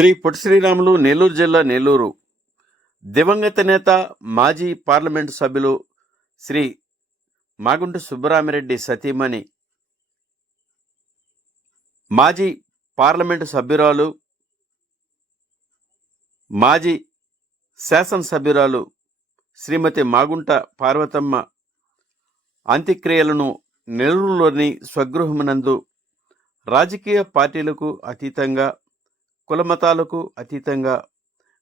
శ్రీ పొట్టి శ్రీరాములు నెల్లూరు జిల్లా నెల్లూరు. దివంగత నేత మాజీ పార్లమెంటు సభ్యులు శ్రీ మాగుంట సుబ్బరామిరెడ్డి సతీమణి మాజీ పార్లమెంటు సభ్యురాలు మాజీ శాసనసభ్యురాలు శ్రీమతి మాగుంట పార్వతమ్మ అంత్యక్రియలను నెల్లూరులోని స్వగృహమునందు రాజకీయ పార్టీలకు అతీతంగా కులమతాలకు అతీతంగా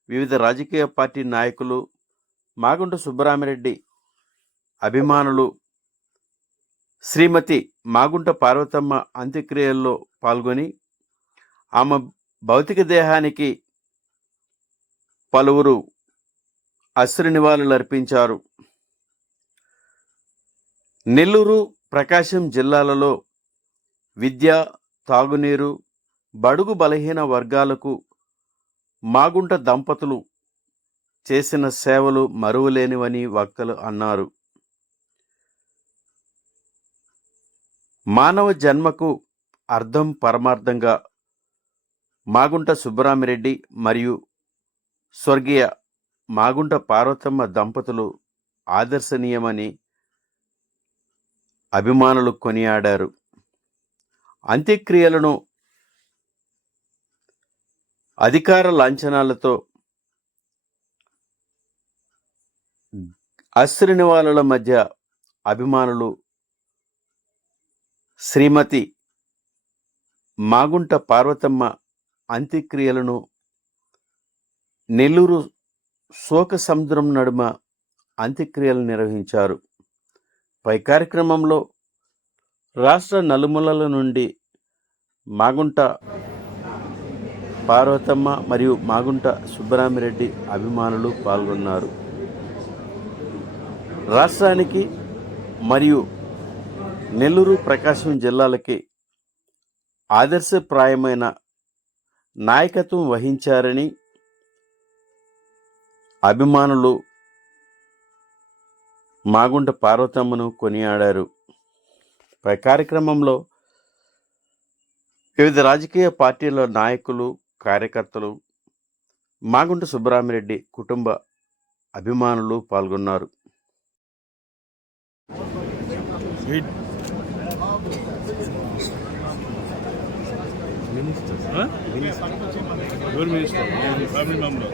వివిధ రాజకీయ పార్టీ నాయకులు మాగుంట సుబ్బరామిరెడ్డి అభిమానులు శ్రీమతి మాగుంట పార్వతమ్మ అంత్యక్రియల్లో పాల్గొని ఆమె భౌతిక దేహానికి పలువురు అశ్రు నివాళులు అర్పించారు. నెల్లూరు ప్రకాశం జిల్లాలలో విద్య తాగునీరు బడుగు బలహీన వర్గాలకు మాగుంట దంపతులు చేసిన సేవలు మరువలేనివని వక్తలు అన్నారు. మానవ జన్మకు అర్థం పరమార్థంగా మాగుంట సుబ్బరామిరెడ్డి మరియు స్వర్గీయ మాగుంట పార్వతమ్మ దంపతులు ఆదర్శనీయమని అభిమానులు కొనియాడారు. అంత్యక్రియలను అధికార లాంఛనాలతో అశ్రనివాళుల మధ్య అభిమానులు శ్రీమతి మాగుంట పార్వతమ్మ అంత్యక్రియలను నెల్లూరు శోక సముద్రం నడుమ అంత్యక్రియలు నిర్వహించారు. పై కార్యక్రమంలో రాష్ట్ర నలుమూలల నుండి మాగుంట పార్వతమ్మ మరియు మాగుంట సుబ్బరామిరెడ్డి అభిమానులు పాల్గొన్నారు. రాష్ట్రానికి మరియు నెల్లూరు ప్రకాశం జిల్లాలకి ఆదర్శప్రాయమైన నాయకత్వం వహించారని అభిమానులు మాగుంట పార్వతమ్మను కొనియాడారు. పై కార్యక్రమంలో వివిధ రాజకీయ పార్టీల నాయకులు కార్యకర్తలు మాగుంట సుబ్బరామిరెడ్డి కుటుంబ అభిమానులు పాల్గొన్నారు. మినిస్టర్ మినిస్టర్ ఫ్యామిలీ మెంబర్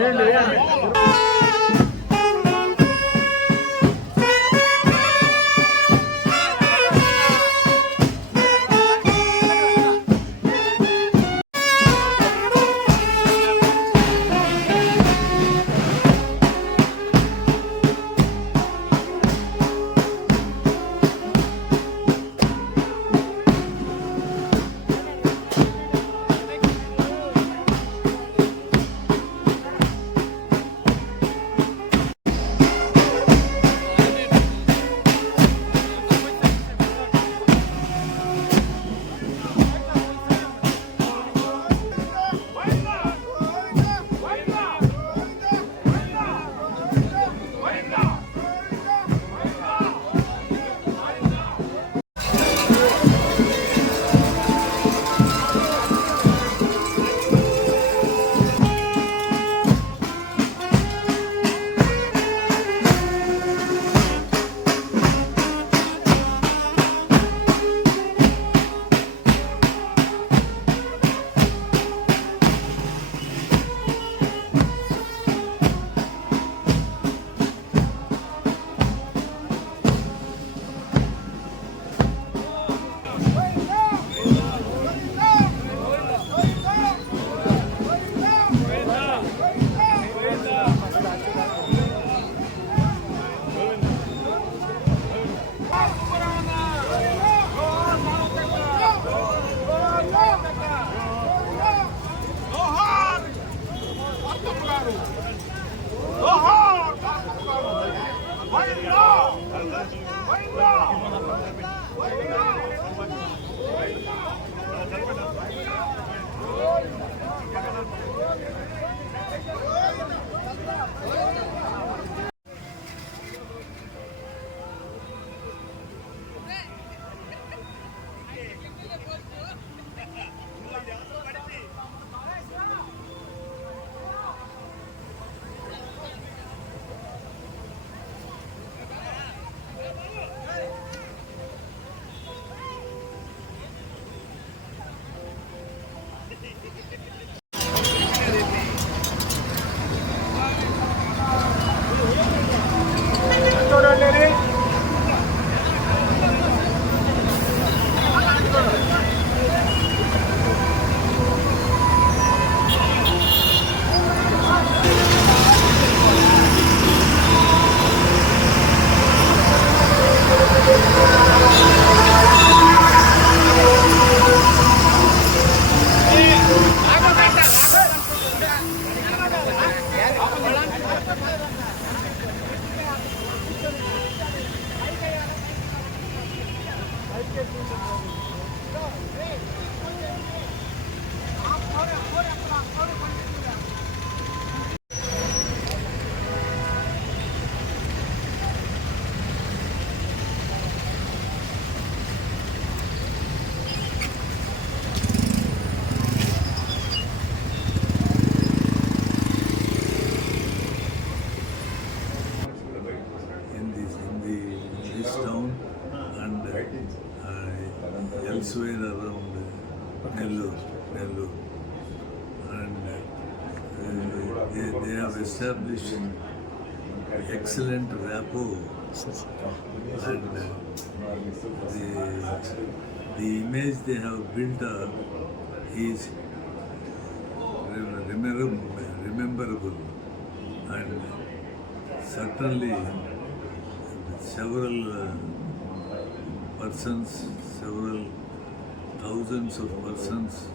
ಹೇಳಿ excellent rapport and uh, the the image they have built up is remember, rememberable and certainly several uh, persons, several thousands of persons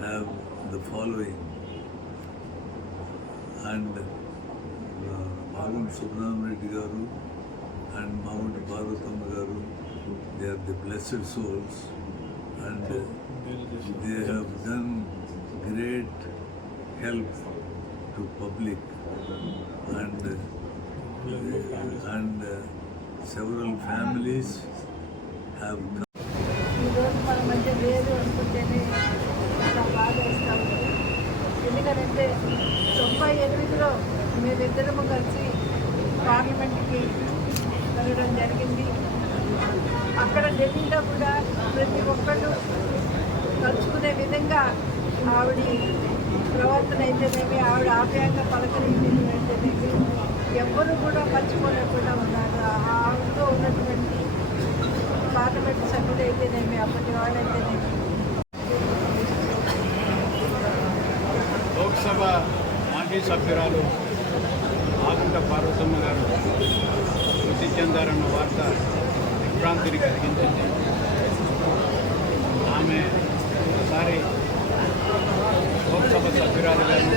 have the following. And Magunta Subrahma Reddy గారు and Magunta Bharatamma గారు they are the blessed souls and they have done great help to public and and several families have ఈరోజు మన మధ్య లేదు అనుకుంటేనే చాలా బాధ ఎందుకంటే తొంభై ఎనిమిదిలో మేమిద్దరము కలిసి పార్లమెంట్కి వెళ్ళడం జరిగింది. అక్కడ ఢిల్లీలో కూడా ప్రతి ఒక్కళ్ళు కలుసుకునే విధంగా ఆవిడ ప్రవర్తన అయితేనేమి ఆవిడ ఆప్యాయంగా పలకరించింది ఎవ్వరూ కూడా మర్చిపోలేకుండా ఉన్నారు. ఆవిడతో ఉన్నటువంటి పార్లమెంట్ సభ్యులు అయితేనేమి అప్పటి వాళ్ళైతేనేమి లోక్సభ మాజీ సభ్యురాలు ఆకుంట పార్వతమ్మ గారు మృతి చెందారన్న వార్త విభ్రాంతిని కలిగించింది. ఆమె ఒకసారి లోక్సభ సభ్యురాలుగాను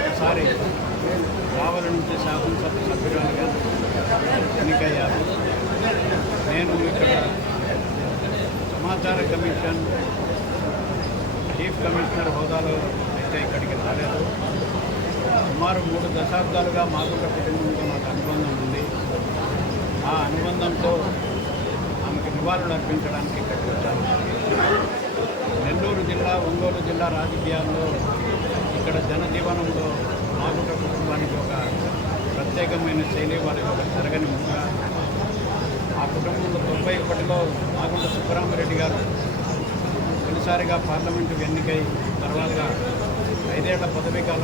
ఒకసారి రావాల నుంచి శాసనసభ సభ్యురాలుగా ఎన్నికయ్యారు. నేను ఇక్కడ సమాచార కమిషన్ చీఫ్ కమిషనర్ హోదాలో అయితే ఇక్కడికి రాలేదు. సుమారు మూడు దశాబ్దాలుగా మాగుంట కుటుంబంతో నాకు అనుబంధం ఉంది. ఆ అనుబంధంతో ఆమెకు నివాళులు అర్పించడానికి ఇక్కడికి వచ్చాను నెల్లూరు జిల్లా ఒంగోలు జిల్లా రాజకీయాల్లో ఇక్కడ జనజీవనంలో మాగుంట కుటుంబానికి ఒక ప్రత్యేకమైన శైలి వారి ఒక జరగని ముద్ర. ఆ కుటుంబంలో తొంభై ఒకటిలో మాగుంట సుబ్బరామరెడ్డి గారు తొలిసారిగా పార్లమెంటుకు ఎన్నికై తర్వాతగా ಇದೇ ಪ್ರಥಮೆ ಕಾಲ